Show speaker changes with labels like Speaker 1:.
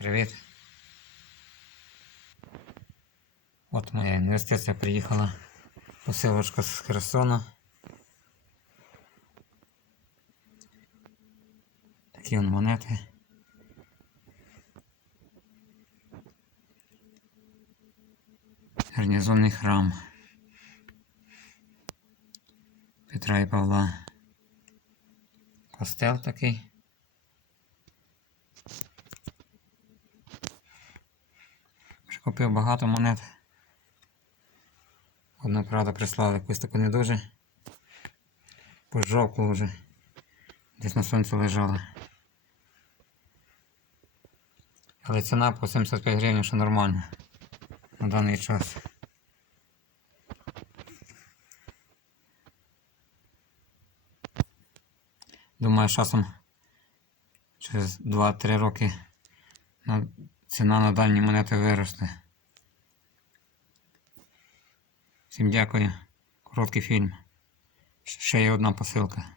Speaker 1: Привіт. От моя інвестиція приїхала. Посилочка з Херсона. Такі вон монети. Гарнізонний храм. Петра і Павла. Костел такий. Прикупив багато монет. Одну, правда, прислали якусь таку не дуже. Пожовклу вже. Десь на сонці лежала. Але ціна по 75 гривень, що нормально на даний час. Думаю, часом через 2-3 роки на- ціна на дані монети виросте. Всім дякую. Короткий фільм. Ще є одна посилка.